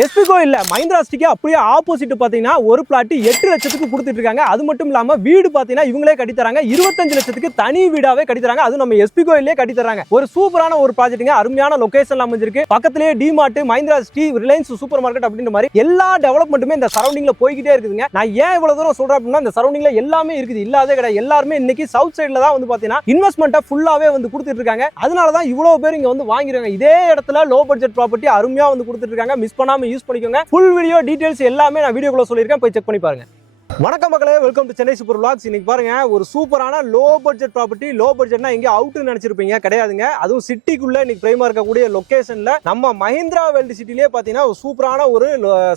எஸ்பிகோ இல்ல மஹிந்திரா ஸ்டிக்கு அப்படியே ஆப்போசிட் பாத்தீங்கன்னா ஒரு பிளாட் 8 லட்சத்துக்கு கொடுத்துட்டு இருக்காங்க. அது மட்டும் இல்லாம வீடு பாத்தீங்கன்னா இவங்களே கட்டி தராங்க. 25 லட்சத்துக்கு தனி வீடாவே கட்டி தராங்க. அது நம்ம எஸ்பிகோ இல்லே கட்டி தராங்க. ஒரு சூப்பரான ஒரு ப்ராஜெக்ட்ங்க. அருமையான லொகேஷன்ல அமைஞ்சிருக்கு. பக்கத்திலேயே டிமார்ட், மஹிந்திரா ஸ்டி, ரிலையன்ஸ் சூப்பர் மார்க்கெட் அப்படின்ற மாதிரி எல்லா டெவலப்மெண்ட்டுமே இந்த சரௌண்டிங்ல போய்கிட்டே இருக்குதுங்க. நான் ஏன் இவ்வளவு தூரம் சொல்றேன் அப்படின்னா இந்த சரௌண்டிங்ல எல்லாமே இருக்குது. இல்லாதே கிடையாது. எல்லாருமே இன்னைக்கு சவுத் சைடுல தான் வந்து பாத்தீங்கன்னா இன்வெஸ்ட்மெண்ட்டை ஃபுல்லாவே வந்து கொடுத்துட்டு இருக்காங்க. அதனால தான் இவ்வளவு பேர் இங்க வந்து வாங்கிடுறாங்க. இதே இடத்துல லோ பட்ஜெட் ப்ராப்பர்ட்டி அருமையா வந்து கொடுத்துட்டு இருக்காங்க. மிஸ் பண்ணாம யூஸ் பண்ணிக்கோங்க. ஃபுல் வீடியோ டீடைல்ஸ் எல்லாமே நான் வீடியோக்குள்ள சொல்லியிருக்கேன். போய் செக் பண்ணி பாருங்க. வணக்கம் மக்களே, welcome to Chennai super vlogs. இன்னைக்கு பாருங்க ஒரு சூப்பரான லோ பட்ஜெட் ப்ராப்பர்ட்டி. லோ பட்ஜெட்னா எங்க அவுட்னு நினைச்சிருப்பீங்க, கிடையாதுங்க. அதுவும் சிட்டிக்குள்ள இன்னைக்கு பிரைமா இருக்கக்கூடிய லொகேஷன்ல நம்ம மஹிந்திரா வேர்ல்ட் சிட்டிலே பாத்தீங்கன்னா ஒரு சூப்பரான ஒரு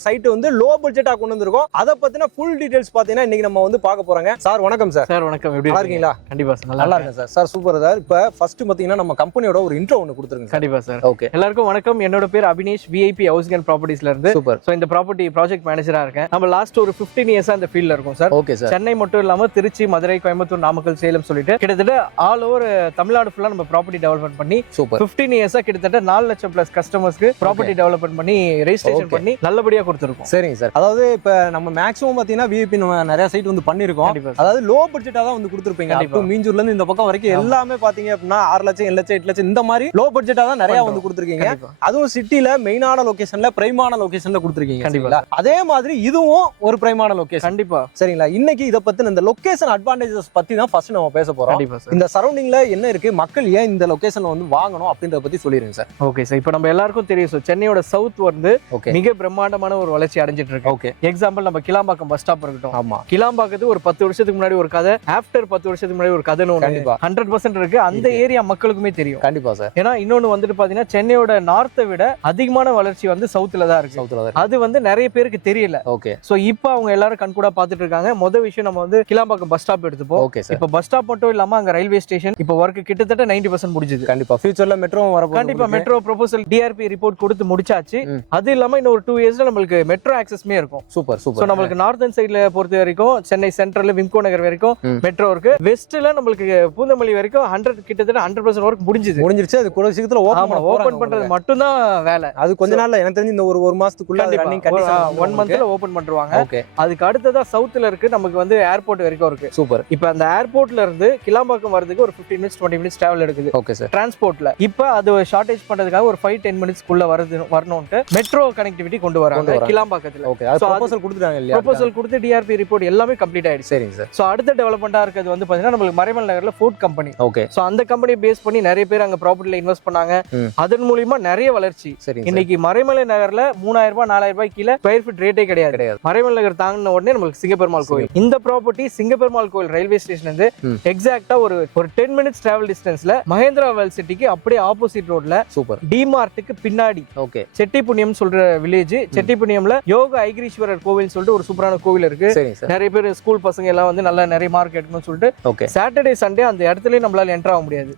சைட் வந்து லோ பட்ஜெட்டா கொண்டு வந்திருக்கோம். அதை பத்தின ஃபுல் டீடைல்ஸ் பாத்தீங்கன்னா இன்னைக்கு நம்ம வந்து பார்க்க போறாங்க. சார் வணக்கம் சார். சார் வணக்கம், எப்படி இருக்கீங்களா? கண்டிப்பா சார், நல்லா இருக்கேன் சார். Sir super sir. இப்போ ஃபர்ஸ்ட் பாத்தீங்கன்னா நம்ம கம்பெனியோட ஒரு இன்ட்ரோ ஒன்று கொடுத்துருங்க. கண்டிப்பா சார். ஓகே, எல்லாருக்கும் வணக்கம். என்னோட பேர் அபினேஷ், விஐபி ஹவுசிங் அண்ட் ப்ராப்பர்ட்டிஸ்ல இருந்து. சூப்பர். சோ இந்த ப்ராப்பர்ட்டி ப்ராஜெக்ட் மேனேஜரா இருக்கேன். நம்ம லாஸ்ட் ஒரு 15 இயர்ஸா இந்த ஃபீல்ட்ல இருக்கோம் சார். Okay sir. சென்னை மட்டும் இல்லாம திருச்சி, மதுரை, கோயம்புத்தூர், நாமக்கல், சேலம் சொல்லிட்டு கிட்டத்தட்ட ஆல் ஓவர் தமிழ்நாடு ஃபுல்லா நம்ம ப்ராப்பர்ட்டி டெவலப்மெண்ட் பண்ணி சூப்பர் 15 இயர்ஸா கிட்டத்தட்ட 4 லட்சம் பிளஸ் கஸ்டமர்ஸ்க்கு ப்ராப்பர்ட்டி டெவலப்மெண்ட் பண்ணி ரெஜிஸ்ட்ரேஷன் பண்ணி நல்லபடியா கொடுத்துருக்கோம். சரிங்க சார். அதாவது இப்ப நம்ம மேக்ஸிமம் பாத்தீங்கன்னா விஐபி நம்ம நிறைய சைட் வந்து பண்ணிருக்கோம். அதாவது லோ பட்ஜெட்டா தான் வந்து கொடுத்துருப்பீங்க. இப்போ மீஞ்சூர்ல இருந்து இந்த பக்கம் வரைக்கும் எல்லாமே பாத்தீங்க அப்படின்னா 6 லட்சம், 7 லட்சம், 8 லட்சம் இந்த மாதிரி லோ பட்ஜெட்டா தான் நிறைய வந்து கொடுத்துருக்கீங்க. அதுவும் சிட்டில மெயினான லொகேஷன்ல பிரைமான லொகேஷன்ல கொடுத்துருக்கீங்க. கண்டிப்பா. அதே மாதிரி இதுவும் ஒரு பிரைமான லொகேஷன். கண்டிப்பா. சரிங்களா? இன்னைக்கு இத பத்தி இந்த லொகேஷன் அட்வான்டேஜஸ் பத்தி தான் ஃபர்ஸ்ட் நம்ம பேச போறோம். இந்த சரௌண்டிங்ல என்ன இருக்கு, மக்கள் ஏன் இந்த லொகேஷன்ல வந்து வாங்கணும் அப்படின்றத பத்தி சொல்லிருங்க சார். Okay sir. இப்போ நம்ம எல்லாருக்கும் தெரியும் சார், சென்னையோட சவுத் வந்து மிக பிரம்மாண்டமான ஒரு வளர்ச்சி அடைஞ்சிட்டு இருக்கு. ஓகே, எக்ஸாம்பிள் நம்ம கிளாம்பாக்கம் பஸ் ஸ்டாப் இருக்கட்டும். ஆமா, கிளாம்பாக்கத்து ஒரு 10 வருஷத்துக்கு முன்னாடி ஒரு கதை, ஆஃப்டர் 10 வருஷத்துக்கு முன்னாடி ஒரு கதைன்னு 100% இருக்கு. அந்த ஏரியா மக்களுக்குமே தெரியும். கண்டிப்பா சார். ஏன்னா இன்னொன்னு வந்துட்டு பாத்தீங்கன்னா சென்னையோட நார்த்தை விட அதிகமான வளர்ச்சி வந்து சவுத்துல தான் இருக்கு. அது வந்து நிறைய பேருக்கு தெரியல. ஓகே. சோ இப்போ அவங்க எல்லாரும் கண்கூடா பாத்துட்டு இருக்காங்க. முதல் விஷயம் நம்ம வந்து கிளாம்பாக்கம் பஸ் ஸ்டாப் எடுத்துப்போம். Okay sir. இப்போ பஸ் ஸ்டாப் மட்டும் இல்லாம அங்க ரயில்வே ஸ்டேஷன் இப்போ ஒர்க் கிட்டத்தட்ட 90% முடிஞ்சது. கண்டிப்பா ஃபியூச்சர்ல மெட்ரோ வரப்போகுது. கண்டிப்பா மெட்ரோ ப்ரொபோசல் டிஆர்பி ரிப்போர்ட் கொடுத்து முடிச்சாச்சு. அது இல்லாம இன்னும் ஒரு 2 இயர்ஸ்ல நமக்கு மெட்ரோ ஆக்சஸ்மே இருக்கும். Super super. சோ நமக்கு நார்த்தன் சைடுல பொறுத்த வரைக்கும் சென்னை சென்ட்ரல்ல விம்கோ நகர் வரைக்கும் மெட்ரோ இருக்கு. வெஸ்ட்ல நமக்கு பூந்தமல்லி வரைக்கும் 100 கிட்டத்தட்ட 100% ஒர்க் முடிஞ்சிருச்சு. அது கூட சீக்கிரத்துல ஓபன் பண்றது மட்டும் தான் வேலை. அது கொஞ்ச நாள்ல எனக்கு தெரிஞ்சு இந்த ஒரு மாசத்துக்குள்ள ரன்னிங் கண்டிஷன் 1 மந்த்ல ஓபன் பண்ணிடுவாங்க. அதுக்கு அடுத்ததா சவுத்ல இருக்கு, நமக்கு வந்து ஏர்போர்ட் வரைக்கும் இருக்கு. சூப்பர். இப்போ அந்த ஏர்போர்ட்ல இருந்து கிளாம்பாக்கம் வரதுக்கு ஒரு 15 மினிட்ஸ் 20 மினிட்ஸ் டிராவல் எடுக்குது. Okay sir. டிரான்ஸ்போர்ட்ல இப்போ அது ஷார்டேஜ் பண்றதுக்காக ஒரு 5-10 மினிட்ஸ்க்குள்ள வரணும்ட்டு மெட்ரோ கனெக்டிவிட்டி கொண்டு வராங்க கிளாம்பாக்கத்துல. ஓகே, அது ப்ரொபோசல் கொடுத்துட்டாங்க இல்லையா? ப்ரொபோசல் கொடுத்து டிஆர்பி ரிப்போர்ட் எல்லாமே கம்ப்ளீட் ஆயிடுச்சு. சரிங்க சார். சோ அடுத்த டெவலப்மெண்டா இருக்குது வந்து பாத்தீங்கன்னா நமக்கு மறைமல் நகர்ல ஃபுட் கம்பெனி. ஓகே. சோ அந்த கம்பெனி பேஸ் பண்ணி நிறைய பேர் அங்க ப்ராப்பர்ட்டில இன்வெஸ்ட் பண்ணாங்க. அதன் மூலமா நிறைய வளர்ச்சி. இன்னைக்கு மறைமலை நகர்ல 3000 ரூபாய் 4000 ரூபாய் கீழ ஸ்கொயர் ஃபீட் ரேட்டே கிடையாது. மறைமல் நகர் தாங்கின உடனே நமக்கு சிங்கப்பெருமாள் கோயில். இந்த ப்ராப்பர்ட்டி சிங்கப்பெருமாள் கோயில் ரயில்வே ஸ்டேஷன் இருந்து எக்ஸாக்ட்டா ஒரு 10 மினிட்ஸ் டிராவல் டிஸ்டன்ஸ்ல மஹிந்திரா வேர்ல்ட் சிட்டிக்கு அப்படியே ஆப்போசிட் ரோட்ல சூப்பர் டிமார்ட்டுக்கு பின்னாடி ஓகே செட்டிப்புண்ணியம் சொல்ற வில்லேஜ். செட்டிப்புண்ணியம்ல யோக ஐகிரீஸ்வரர் கோவில் சொல்லிட்டு ஒரு சூப்பரான கோவில் இருக்கு. நிறைய பேர் ஸ்கூல் பசங்க எல்லாம் வந்து நல்லா நிறைய மார்க் எடுக்கணும்னு சொல்லிட்டு சாட்டர்டே சண்டே அந்த இடத்துல நம்மளால என்டர் ஆக முடியாது.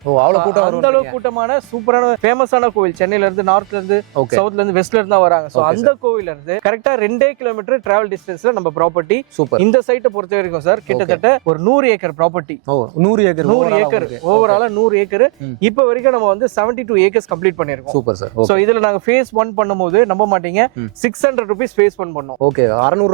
அந்த அளவுக்கு கூட்டமான சூப்பரான ஃபேமஸான கோவில். சென்னையில இருந்து நார்த்ல இருந்து சவுத்ல இருந்து வெஸ்ட்ல இருந்து வராங்க. சோ அந்த கோவில்ல இருந்து கரெக்டா 2 கிலோமீட்டர் டிராவல் டிஸ்டன்ஸ்ல நம்ம ப்ராப்பர்ட்டி. சூப்பர். இந்த சைட்டை பொறுத்த வரைக்கும் சார் கிட்டத்தட்ட ஒரு 100 ஏக்கர் ப்ராப்பர்ட்டி. 100 ஏக்கர் ஓவராலா 100 ஏக்கர். இப்போ வரைக்கும் நம்ம வந்து 72 ஏக்கர்ஸ் கம்ப்ளீட் பண்ணிருக்கோம். Super sir. சோ இதுல நாங்க ஃபேஸ் 1 பண்ணும்போது நம்ப மாட்டீங்க 600 ரூபீஸ் ஃபேஸ் 1 பண்ணோம். ஓகே, 600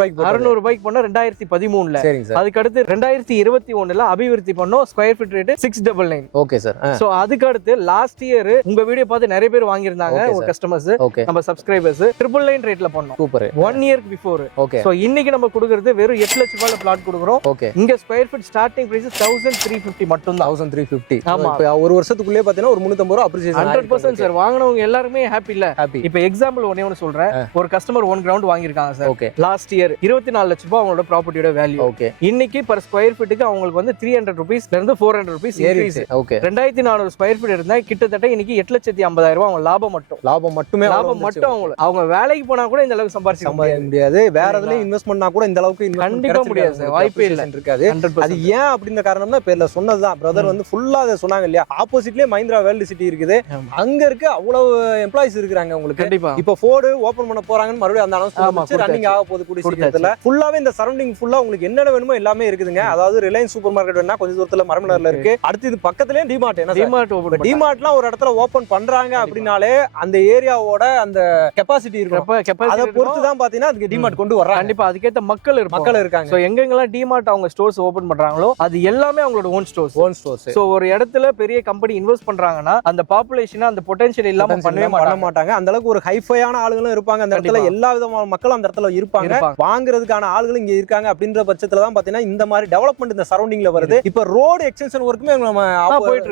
ரூபாய்க்கு பண்ணோம் 2013ல. சரிங்க சார். அதுக்கு அடுத்து 2021ல அபிவிருத்தி பண்ணோம். Square feet rate 699. Okay sir. So அதுக்கு அடுத்து லாஸ்ட் இயர் உங்க வீடியோ பார்த்து நிறைய பேர் வாங்கியிருந்தாங்க ஒரு கஸ்டமர்ஸ், நம்ம சப்ஸ்கிரைபர்ஸ். 999 ரேட்ல பண்ணோம். சூப்பர். 1 இயருக்கு பிஃபோர். ஓகே. சோ இன்னைக்கு நம்ம கொடுக்கிறது வெறும் 8 லட்சம் ரூபாய்ல பிளாட் கொடுக்குறோம். ஓகே. இங்க ஸ்கொயர் ஃபீட் ஸ்டார்டிங் பிரைஸ் 1350 மட்டும் தான். 1350. ஆமா. இப்போ ஒரு வருஷத்துக்குள்ளே பாத்தீங்கன்னா ஒரு 350 ரூபாய் அப்ரிசியேஷன். 100% சார். வாங்குனவங்க எல்லாருமே ஹாப்பி இல்ல? இப்போ எக்ஸாம்பிள் ஒண்ணே சொல்றேன். ஒரு கஸ்டமர் 1 கிரவுண்ட் வாங்கிருக்காங்க சார். ஓகே. லாஸ்ட் இயர் 24 லட்சம் ரூபாய் அவங்களோட ப்ராப்பர்ட்டியோட வேல்யூ. ஓகே. இன்னைக்கு per ஸ்கொயர் ஃபீட்டுக்கு அவங்களுக்கு வந்து 300 ரூபீஸ்ல இருந்து 400 rupees increase. Okay. 2400 square feet இருந்தா கிட்டத்தட்ட இன்னைக்கு 8,50,000 ரூபாய் அவங்க லாபம் மட்டும். லாபம் மட்டுமே. லாபம் மட்டும் அவங்க வேலைக்கு போனா கூட இந்த அளவுக்கு சம்பாதிக்க முடியாது. வேற எதுல இன்வெஸ்ட் பண்ணா கூட இந்த அளவுக்கு கண்டிப்பா முடியாது சார், வாய்ப்பே இல்ல இருக்காது. அது ஏன் அப்படின்ற காரணம்னா பேர்ல சொன்னதுதான். பிரதர் வந்து ஃபுல்லா அதை சொன்னாங்க இல்லையா, ஆப்போசிட்லயே மஹிந்திரா வேர்ல்டு சிட்டி இருக்குது, அங்க இருக்க அவ்வளவு எம்ப்ளாயிஸ் இருக்காங்க உங்களுக்கு. கண்டிப்பா இப்போ ஃபோர்டு ஓபன் பண்ண போறாங்கன்னு மறுபடியும் அந்த அனௌன்ஸ்மென்ட் ரன்னிங் ஆக போகுது கூடிய சீக்கிரத்துல. ஃபுல்லாவே இந்த சரௌண்டிங் ஃபுல்லா உங்களுக்கு என்னென்ன வேணுமோ எல்லாமே இருக்குதுங்க. அதாவது ரிலையன்ஸ் சூப்பர் மார்க்கெட் வேணா கொஞ்சம் தூரத்துல மரமலர்ல இருக்கு, அடுத்து இது பக்கத்துலயே டிமார்ட். என்ன டிமார்ட் ஓபன் டிமார்ட்லாம் ஒரு இடத்துல ஓபன் பண்றாங்க அப்படினாலே அந்த ஏரியாவோட அந்த கெபாசிட்டி இருக்கும், அதை பொறுத்து தான் பாத்தீங்கன்னா அதுக்கு டிமார்ட் கொண்டு வர்றாங்க. கண்டிப்பா அதுக்கேத்த மக்கள் இருக்காங்க. சோ எங்கெங்கெல்லாம் டிமார்ட் அவங்க ஸ்டோர்ஸ் ஓபன் பண்றாங்களோ அது எல்லாமே அவங்களோட ஓன் ஸ்டோர்ஸ். சோ ஒரு இடத்துல பெரிய கம்பெனி இன்வெஸ்ட் பண்றாங்கன்னா அந்த பாப்புலேஷன் அந்த பொட்டன்ஷியல் இல்லாம பண்ணவே மாட்டாங்க. அந்த அளவுக்கு ஒரு ஹைஃபையான ஆளுங்களும் இருப்பாங்க அந்த இடத்துல, எல்லா விதமான மக்களும் அந்த இடத்துல இருப்பாங்க, வாங்குறதுக்கான ஆளுகளும் இங்க இருக்காங்க. அப்படின்ற பட்சத்துல தான் பாத்தீங்கன்னா இந்த மாதிரி டெவலப்மெண்ட் இந்த சரௌண்டிங்ல வருது. இப்ப ரோடு எக்ஸ்டென்ஷன் ஒர்க்குமே நம்ம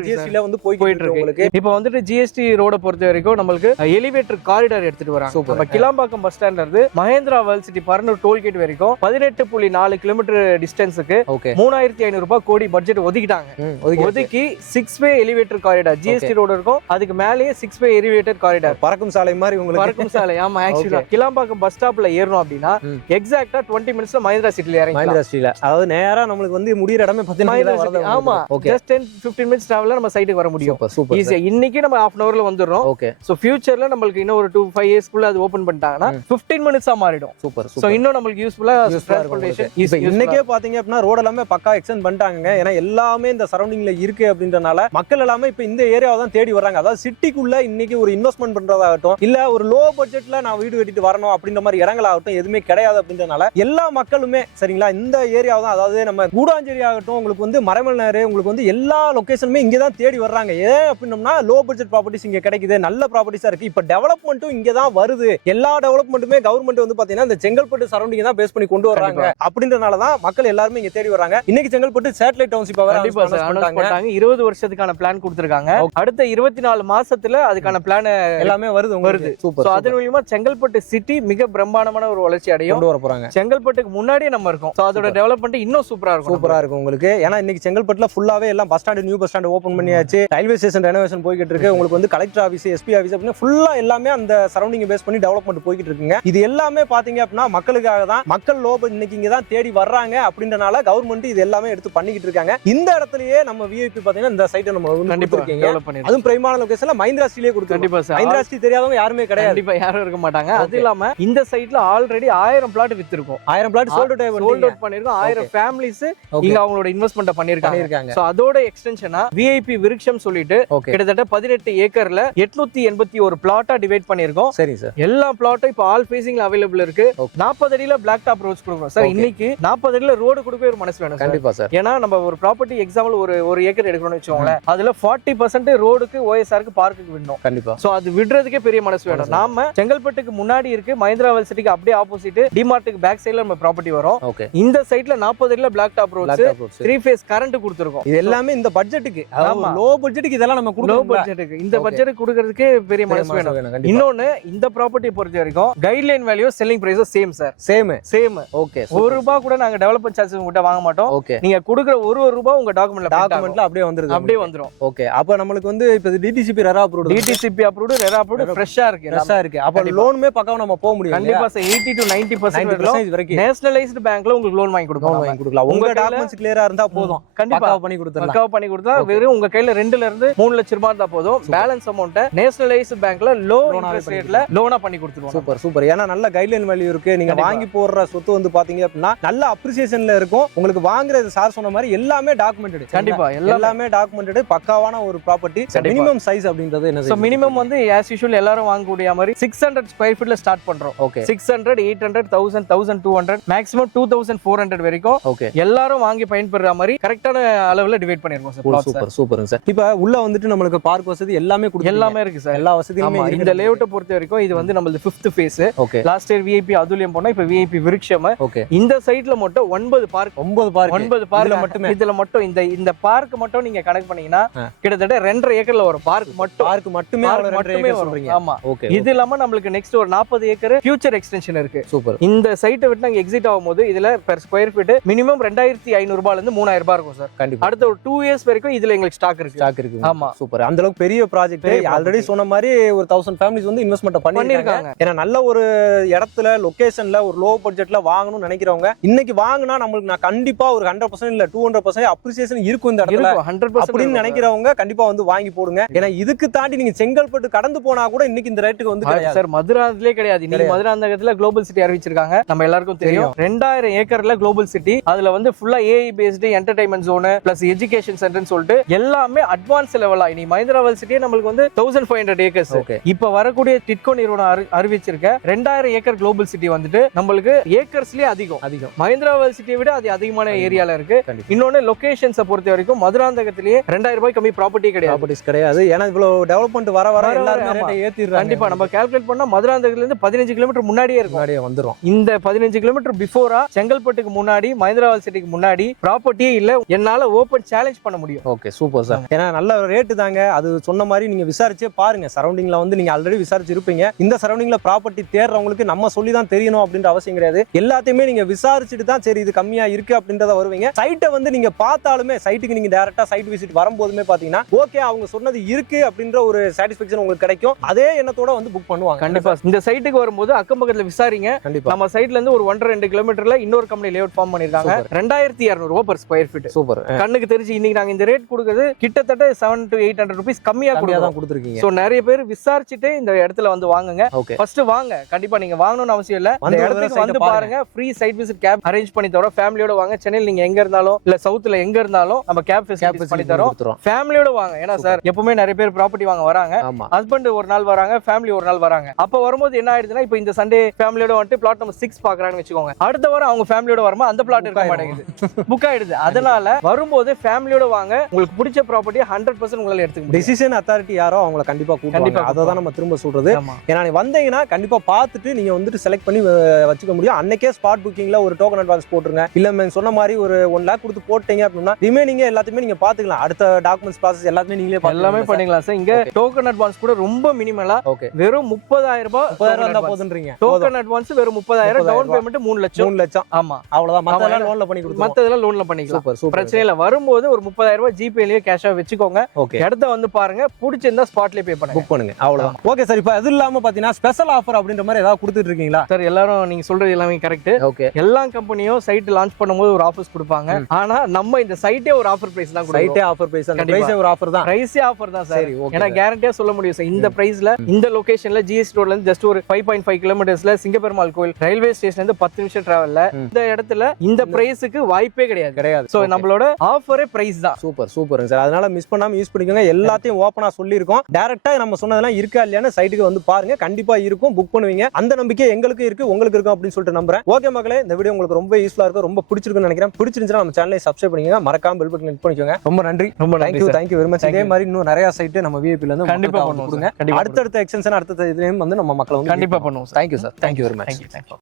ஜிஎஸ்டில வந்து போயிட்டு இருக்கு உங்களுக்கு. இப்ப வந்துட்டு ஜிஎஸ்டி ரோட பொறுத்த வரைக்கும் நம்மளுக்கு எலிவேட்டர் காரிடார் எடுத்துட்டு வராங்க. நம்ம கிளாம்பாக்கம் பஸ் ஸ்டாண்ட்ல இருந்து Mahindra world city Parnur tollgate வரைக்கும் 18.4 கிலோமீட்டர் டிஸ்டன்ஸுக்கு 3500 ரூபாய் கோடி பட்ஜெட் ஒதுக்கிட்டாங்க. ஒதுக்கி 6-வே எலிவேட்டர் காரிடார் ஜிஎஸ்டி ரோடு இருக்கும், அதுக்கு மேலேயே 6-வே எலிவேட்டர் காரிடார், பறக்கும் சாலை மாதிரி உங்களுக்கு. பறக்கும் சாலை. ஆமா, ஆக்சுவலா கிளாம்பாக்கம் பஸ் ஸ்டாப்ல ஏறணும் அப்படின்னா எக்ஸாக்ட்டா 20 மினிட்ஸ்ல மஹிந்திரா சிட்டில இறங்கி மஹிந்திரா சிட்டில, அதாவது நேரா நம்மளுக்கு வந்து முடியற இடமே 10 ஆமா, ஜஸ்ட் 10-15 மினிட்ஸ் டிராவல்ல நம்ம சைட்டுக்கு வர முடியும் ஈஸியா. இன்னைக்கு நம்ம half an hourல வந்துறோம். சோ ஃபியூச்சர்ல நம்மளுக்கு இன்னும் ஒரு 2-5 இயர்ஸ்க்குள்ள அது ஓபன் பண்ணிட்டாங்கன்னா 15 மினிட்ஸா மாறிடும். சோ இன்னும் நம்மளுக்கு யூஸ்ஃபுல்லா டிரான்ஸ்போர்ட்டேஷன். இன்னைக்கே பாத்தீங்க அப்படின்னா ரோட் எல்லாமே பக்கா எக்ஸ்டெண்ட் பண்ணிட்டாங்க. ஏன்னா எல்லாமே இந்த சரௌண்டிங்ல இருக்கு அப்படின்றனால மக்கள் எல்லாமே இப்ப இந்த ஏரியாவை தான் தேடி வர்றாங்க. அதாவது சிட்டிக்குள்ள இன்னைக்கு ஒரு இன்வெஸ்ட்மெண்ட் பண்றதாகட்டும், இல்ல ஒரு லோ பட்ஜெட்ல நான் வீடு கட்டிட்டு வரணும் அப்படின்ற மாதிரி இடங்களாகட்டும் எதுவுமே கிடையாது. அப்படின்றனால எல்லா மக்களுமே சரிங்களா இந்த ஏரியாவை தான், அதாவது நம்ம கூடாஞ்சேரி ஆகட்டும், உங்களுக்கு வந்து மரமல்நேரு, உங்களுக்கு வந்து எல்லா லொகேஷனுமே இங்க தான் தேடி வர்றாங்க. ஏன் அப்படின்னம்னா லோ பட்ஜெட் ப்ராப்பர்ட்டிஸ் இங்க கிடைக்குது, நல்ல ப்ராப்பர்ட்டிஸா இருக்கு. இப்ப டெவலப்மெண்ட்டும் இங்க தான் வருது. எல்லா டெவலப்மெண்ட்டுமே கவர்மெண்ட் வந்து பாத்தீங்கன்னா இந்த செங்கல்பட்டு சரௌண்டிங் தான் பேஸ் பண்ணி கொண்டு வர்றாங்க. அப்படின்றனால தான் மக்கள் எல்லாரும் இங்க தேடி வர்றாங்க. இன்னைக்கு செங்கல்பட்டு சேட்டலைட் டவுன்ஷிப் பண்ணாங்க. 20 வருஷத்துக்கான பிளான் கொடுத்திருக்காங்க. அடுத்த 24 மாசத்துல அதுக்கான பிளான் எல்லாமே வருது. சூப்பர். சோ அதன் மூலமா செங்கல்பட்டு சிட்டி மிக பிரம்மாண்டமான ஒரு வளர்ச்சி அடையும். கொண்டு வர போறாங்க. செங்கல்பட்டுக்கு முன்னாடியே நம்ம இருக்கோம். சோ அதோட டெவலப்மென்ட் இன்னும் சூப்பரா இருக்கும் உங்களுக்கு. ஏன்னா இன்னைக்கு செங்கல்பட்டுல ஃபுல்லாவே எல்லாம் bus stand, new bus stand open பண்ணியாச்சு, ரயில்வே ஸ்டேஷன் ரெனோவேஷன் போயிட்டு இருக்கு. உங்களுக்கு வந்து கலெக்டர் ஆபீஸ், எஸ்பி ஆபீஸ் அப்படினா ஃபுல்லா எல்லாமே அந்த சரௌண்டிங் பேஸ் பண்ணி டெவலப்மென்ட் போயிட்டு இருக்குங்க. இது எல்லாமே பாத்தீங்க அப்படின்னா மக்களுக்காக தான். மக்கள் இன்னைக்கு இங்க தான் தேடி வர்றாங்க. அப்படின்றனால கவர்மெண்ட் இது எல்லாமே எடுத்து பண்ணிக்கிட்டு இருக்காங்க. இந்த இடத்துலயே நம்ம விஐபி பாத்தீங்கன்னா இந்த சைட்டை நம்ம கொடுத்திருக்கீங்க. அதுவும் பிரைமான லொகேஷன்ல மஹிந்திரா ஸ்டீலே கொடுத்திருக்கோம். கண்டிப்பா சார், மஹிந்திரா ஸ்டீ தெரியாதவங்க யாருமே கிடையாது. கண்டிப்பா யாரும் இருக்க மாட்டாங்க. அது இல்லாம இந்த சைட்ல ஆல்ரெடி 1000 பிளாட் வித்திருக்கும். 1000 பிளாட் சோல்ட் அவுட் பண்ணிருக்கோம். 1000 ஃபேமிலிஸ் இங்க அவங்களோட இன்வெஸ்ட்மென்ட் பண்ணிருக்காங்க. சோ அதோட எக்ஸ்டென்ஷனா விஐபி விருட்சம் சொல்லிட்டு கிட்டத்தட்ட 18 ஏக்கர்ல 881 பிளாட்டா டிவைட் பண்ணிருக்கோம். சரி சார். எல்லா பிளாட்டும் இப்ப ஆல் ஃபேசிங்ல அவைலபிள் இருக்கு. 40 அடியில பிளாக் டாப் ரோட்ஸ் கொடுக்குறோம் சார். இன்னைக்கு 40 அடியில ரோடு கொடுக்கவே ஒரு மனசு வேணும். கண்டிப்பா சார். ஏன்னா நம்ம ஒரு ப்ராப்பர்ட்டி எக்ஸாம்பிள் ஒரு ஏக்கர் எடுக்கணும்னு வச்சுக்கோங்களேன், அதுல 40% ரோடுக்கு ஓஎஸ்ஆருக்கு பார்க்குக்கு விடணும். கண்டிப்பா. சோ அது விடுறதுக்கே பெரிய மனசு வேணும். நாம செங்கல்பட்டுக்கு முன்னாடி இருக்கு மஹிந்திரா வேர்ல்ட் சிட்டிக்கு அப்படியே ஆப்போசிட் டிமார்ட்டுக்கு பேக் சைடுல நம்ம ப்ராப்பர்ட்டி வரும். இந்த சைடுல 40 அடியில black top roads 3 phase current கொடுத்திருக்கோம். இது எல்லாமே இந்த பட்ஜெட்டுக்கு, லோ பட்ஜெட்டுக்கு இதெல்லாம் நம்ம லோ பட்ஜெட்டுக்கு இந்த பட்ஜெட்டுக்கு கொடுக்கிறதுக்கே பெரிய மனசு வேணும். இன்னொன்னு இந்த ப்ராப்பர்ட்டி பொறுத்த வரைக்கும் guideline value selling price same sir. Same. Okay. ₹1 கூட நாங்க டெவலப்மென்ட் சார்ஜஸ் உங்ககிட்ட வாங்க மாட்டோம். நீங்க கொடுக்குற ₹1 உங்க டாக்குமெண்ட்ல அப்படியே வந்துரும். ஓகே. அப்ப நம்மளுக்கு வந்து இப்ப டிடிசிபி ரெரா அப்ரூவ்ட் ஃப்ரெஷா இருக்கு. அப்ப லோனுமே பக்காவா நம்ம போக முடியும். கண்டிப்பா சார். 80 to 90% வரைக்கும் நேஷனலைஸ்டு பேங்க்ல உங்களுக்கு லோன் வாங்கி கொடுக்கலாம். உங்க டாக்குமெண்ட்ஸ் கிளியரா இருந்தா போதும், கண்டிப்பா பக்காவா பண்ணி கொடுத்தா வெறும் உங்க கையில 2 ல இருந்து 3 லட்சம் ரூபாய் இருந்தா போதும். பேலன்ஸ் அமௌண்ட்டை நேஷனலைஸ்டு பேங்க்ல லோ இன்ட்ரெஸ்ட் ரேட்ல லோனா பண்ணி கொடுத்துருவோம். சூப்பர். ஏன்னா நல்ல கைட்லைன் வேல்யூ இருக்கு. நீங்க வாங்கி போடுற சொத்து வந்து பாத்தீங்க அப்படின்னா நல்ல அப்ரிசியேஷன்ல இருக்கும். உங்களுக்கு வாங்குறது சார் சொன்ன மாதிரி எல்லாமே டாக்குமெண்டட். கண்டிப்பா எல்லாமே டாக்குமெண்டட். பக்காவான ஒரு ப்ராப்பர்ட்டி. மினிமம் சைஸ் அப்படின்றது என்ன? சோ மினிமம் வந்து as usual எல்லாரும் வாங்கக்கூடிய மாதிரி 600 ஸ்கொயர் ஃபீட்ல ஸ்டார்ட் பண்றோம். 600, 800, 1000, 1200, மேக்ஸிமம் 2400 வரைக்கும் எல்லாரும் வாங்கி பயன்படுற மாதிரி கரெக்டான அளவுல டிவைட் பண்ணிருக்கோம் சார். Super sir. இப்போ உள்ள வந்துட்டு நம்மளுக்கு பார்க் வசதி எல்லாமே இருக்கு சார். எல்லா வசதியுமே இந்த லேஅவுட்டை பொறுத்த வரைக்கும் இது வந்து நம்மளது 5th face. Last year VIP அதுலயும் போனா இப்ப விஐபி விருட்சம். இந்த சைடுல மட்டும் 9 பார்க் மட்டுமே. இதுல மட்டும் இந்த பார்க் மட்டும் நீங்க கனெக்ட் பண்ணீங்கன்னா கிட்டத்தட்ட 2.5 ஏக்கர்ல வரும். பார்க் மட்டுமே சொல்றீங்க. ஆமா. இது இல்லாம நம்மளுக்கு நெக்ஸ்ட் ஒரு 40 ஏக்கர் ஃபியூச்சர் எக்ஸ்டென்ஷன் இருக்கு. சூப்பர். இந்த சைட்டை விட்டு நாங்க எக்ஸிட் ஆகும்போது இதுல பெர் ஸ்கொயர் ஃபீட் மினிமம் 2500 ரூபாயில இருந்து 3000 ரூபாய் இருக்கும் சார். கண்டிப்பா. அடுத்த ஒரு 2 இயர்ஸ் வரைக்கும் இதுல எங்களுக்கு ஸ்டாக் இருக்கு. ஆமா. சூப்பர். அந்த அளவுக்கு பெரிய ப்ராஜெக்ட். ஆல்ரெடி சொன்ன மாதிரி ஒரு 1000 ஃபேமிலிஸ் வந்து இன்வெஸ்ட்மென்ட் பண்ணிருக்காங்க. ஏன்னா நல்ல ஒரு இடத்துல லொகேஷன்ல ஒரு லோ பட்ஜெட்ல வாங்கணும்னு நினைக்கிறவங்க இன்னைக்கு வாங்கினா நம்மளுக்கு நான் கண்டிப்பா ஒரு 100% இல்ல 200% அப்ரிசியேஷன் இருக்கும் இந்த இடத்துல 100% அப்படின்னு நினைக்கிறவங்க கண்டிப்பா வந்து வாங்கி போடுங்க. ஏன்னா இதுக்கு தாண்டி நீங்க செங்கல்பட்டு கடந்து போனா கூட இன்னைக்கு இந்த ரேட்டுக்கு வந்து கிடையாது சார். மதுராந்தகத்திலே கிடையாது. நீங்க மதுராந்தகத்துல குளோபல் சிட்டி அறிவிச்சிருக்காங்க, நம்ம எல்லாருக்கும் தெரியும். 2000 ஏக்கர்ல குளோபல் சிட்டி, அதுல வந்து ஃபுல்லா AI based entertainment zone plus education சென்டர்னு சொல்லிட்டு எல்லாமே அட்வான்ஸ் லெவலா. இனி மஹிந்திராவல் சிட்டியே நம்மளுக்கு வந்து 1500 ஏக்கர்ஸ். இப்ப வரக்கூடிய டிட்கோ நிறுவனம் அறிவிச்சிருக்க 2000 ஏக்கர் குளோபல் சிட்டி வந்துட்டு நம்மளுக்கு ஏக்கர்ஸ்லயே அதிகம். மஹிந்திராவல் சிட்டியை விட அது அதிகமான ஏரியால இருக்கு. இன்னொன்னு லொகேஷன்ஸை பொறுத்த வரைக்கும் மதுராந்தகத்திலேயே 2000 ரூபாய் கம்மி ப்ராப்பர்ட்டி கிடையாது. ஏன்னா இவ்வளவு டெவலப்மெண்ட் வர எல்லாரும் ஏத்திடுறாங்க. கண்டிப்பா நம்ம கால்குலேட் பண்ணா மதுராந்தகத்துல இருந்து 15 கிலோமீட்டர் முன்னாடியே இருக்கும். வந்துரும். இந்த 15 கிலோமீட்டர் பிஃபோரா செங்கல்பட்டுக்கு முன்னாடி மஹிந்திராவல் சிட்டிக்கு முன்னாடி ப்ராப்பர்ட்டியே இல்ல. என்னால ஓபன் சேலஞ்ச் பண்ண முடியும். Okay, super sir. ஏன்னா நல்ல ரேட்டு தாங்க. அது சொன்ன மாதிரி நீங்க விசாரிச்சே பாருங்க. சரௌண்டிங்ல வந்து நீங்க ஆல்ரெடி விசாரிச்சு இருப்பீங்க. இந்த சரௌண்டிங்ல ப்ராப்பர்ட்டி தேடுறவங்களுக்கு நம்ம சொல்லி தான் தெரியணும் அப்படின்ற அவசியம் கிடையாது. எல்லாத்தையுமே நீங்க விசாரிச்சுட்டு தான் சரி இது கம்மியா இருக்கு அப்படின்றத வருவீங்க. சைட்டை வந்து நீங்க பார்த்தாலுமே சைட்டுக்கு நீங்க டைரக்டா சைட் விசிட் வரும்போதுமே பாத்தீங்கன்னா ஓகே அவங்க சொன்னது இருக்கு அப்படின்ற ஒரு சாட்டிஸ்ஃபேக்ஷன் உங்களுக்கு கிடைக்கும். அதே எண்ணத்தோட வந்து புக் பண்ணுவாங்க. கண்டிப்பா இந்த சைட்டுக்கு வரும்போது அக்கம் பக்கத்துல விசாரிங்க. நம்ம சைட்ல இருந்து ஒரு 1.5-2 கிலோமீட்டர்ல இன்னொரு கம்பெனி லேஅவுட் ஃபார்ம் பண்ணிருக்காங்க. 2200 ரூபாய் per ஸ்கொயர் ஃபீட். சூப்பர். கண்ணுக்கு தெரிஞ்சு இன்னைக்கு நாங்க இந்த ரேட் கொடுக்கிறது கிட்டத்தட்ட 700 to 800 ரூபீஸ் கம்மியா தான் கொடுத்துருக்கீங்க. சோ நிறைய பேர் விசாரிச்சுட்டு இந்த இடத்துல வந்து வாங்குங்க. ஃபர்ஸ்ட் வாங்க. கண்டிப்பா நீங்க வாங்கணும்னு அவசியம் இல்ல. இந்த இடத்துக்கு வந்து பாருங்க. Free side visit cab arrange பண்ணி தரோம். ஃபேமிலியோட வாங்க. சென்னையில நீங்க எங்க இருந்தாலும் இல்ல சவுத்ல எங்க இருந்தாலும் நம்ம கேப் ஃபெசிலிட்டிஸ் பண்ணி தரோம். ஃபேமிலியோட வாங்க. ஏன்னா சார் எப்பவுமே நிறைய பேர் ப்ராப்பர்ட்டி வாங்க வராங்க. ஹஸ்பண்ட் ஒரு நாள் வராங்க, ஃபேமிலி ஒரு நாள் வராங்க. அப்ப வரும்போது என்ன ஆயிடுதுன்னா இப்போ இந்த சண்டே ஃபேமிலியோட வந்து பிளாட் நம்பர் 6 பாக்குறாங்கன்னு வெச்சுக்கோங்க. அடுத்த வாரம் அவங்க ஃபேமிலியோட வருமா அந்த பிளாட் இருக்க மாட்டேங்குது, புக் ஆயிடுது. அதனால வரும்போது ஃபேமிலியோட வாங்க. உங்களுக்கு பிடிச்ச ப்ராப்பர்ட்டி 100% உங்களால எடுத்துக்க முடியும். டிசிஷன் அத்தாரிட்டி யாரோ அவங்கள கண்டிப்பா கூப்பிடுவாங்க. அதை தான் நம்ம திரும்ப சொல்றது. ஏன்னா நீ வந்தீங்கன்னா கண்டிப்பா பார்த்துட்டு நீங்க வந்துட்டு செலக்ட் பண்ணி வச்சுக்க முடியும். அன்னைக்கே ஸ்பாட் புக்கிங்ல ஒரு டோக்கன் அட்வான்ஸ் போட்டுருங்க. இல்ல சொன்ன மாதிரி ஒரு 1 lakh கொடுத்து போட்டீங்க அப்படின்னா ரிமைனிங் எல்லாத்தையுமே நீங்க பாத்துக்கலாம். அடுத்த டாக்குமெண்ட்ஸ் ப்ராசஸ் எல்லாமே நீங்களே எல்லாமே பண்ணிக்கலாம் சார். இங்க டோக்கன் அட்வான்ஸ் கூட ரொம்ப மினிமலா வெறும் 30,000 ரூபாய் தான் போதுன்றீங்க. டோக்கன் அட்வான்ஸ் வெறும் 30,000, டவுன் பேமெண்ட் 3 லட்சம். ஆமா அவ்வளவுதான். மத்ததெல்லாம் லோன்ல பண்ணி கொடுத்துருவோம். மத்ததெல்லாம் லோன்ல பண்ணிக்கலாம். பிரச்சனை இல்ல. வரும்போது ஒரு 30,000 ரூபாய் ஜிபேலயே கேஷா வெச்சுக்கோங்க. இடத்த வந்து பாருங்க, பிடிச்சிருந்தா ஸ்பாட்லயே பே பண்ணுங்க, புக் பண்ணுங்க. அவ்வளவுதான். Okay sir. இப்போ அது இல்லாம பாத்தீங்கன்னா ஸ்பெஷல் ஆஃபர் அப்படின்ற மாதிரி ஏதாவது கொடுத்துட்டு இருக்கீங்களா சார்? எல்லாரும் நீங்க சொல்றது எல்லாமே கரெக்ட். எல்லா கம்பெனியும் சைட் லான்ச் பண்ணும்போது ஒரு ஆஃபர்ஸ் கொடுப்பாங்க. ஆனா நம்ம இந்த சைட்டே ஒரு ஆஃபர் பிரைஸ் தான் கொடுப்போம். சைட்டே ஆஃபர் பிரைஸ். அந்த பிரைஸே ஒரு ஆஃபர் தான். பிரைஸே ஆஃபர் தான் சார். ஏன்னா கேரண்டியா சொல்ல முடியும் சார். இந்த பிரைஸ்ல இந்த லொகேஷன்ல ஜிஎஸ்டி ரோட்ல இருந்து ஜஸ்ட் ஒரு 5.5 கிலோமீட்டர்ஸ்ல சிங்கப்பெருமாள் கோயில் ரயில்வே ஸ்டேஷன்ல இருந்து 10 நிமிஷம் டிராவல்ல இந்த இடத்துல இந்த பிரைஸுக்கு வாய்ப்பே கிடையாது. சோ நம்மளோட ஆஃபரே பிரைஸ் தான். Super super sir. அதனால மிஸ் பண்ணாம யூஸ் பண்ணிக்கோங்க. எல்லாத்தையும் ஓபனா சொல்லியிருக்கோம். டைரக்டா நம்ம சொன்னதெல்லாம் இருக்கா இல்லையான்னு சைட்டுக்கு வந்து பாருங்க. கண்டிப்பா இருக்கும், புக் பண்ணுவீங்க. அந்த நம்பிக்கை எங்களுக்கு இருக்கு, உங்களுக்கு இருக்கும் அப்படின்னு சொல்லிட்டு நம்புறேன். ஓகே மக்களே, இந்த வீடியோ உங்களுக்கு ரொம்ப யூஸ்ஃபுல்லா இருக்கும், ரொம்ப பிடிச்சிருக்குன்னு நினைக்கிறேன். பிடிச்சிருந்துச்சுன்னா நம்ம சேனலை சப்ஸ்கிரைப் பண்ணிக்கோங்க. மறக்காம பெல் பட்டன் கிளிக் பண்ணிக்கோங்க. ரொம்ப நன்றி. ரொம்ப தேங்க்யூ வெரி மச். இதே மாதிரி இன்னும் நிறைய சைட் நம்ம விஐபில இருந்து கண்டிப்பா பண்ணுவோம். அடுத்தடுத்த எக்ஸ்டென்ஷன் அடுத்த இதுலயும் வந்து நம்ம மக்களை வந்து கண்டிப்பா பண்ணுவோம். Thank you sir. Thank you very much.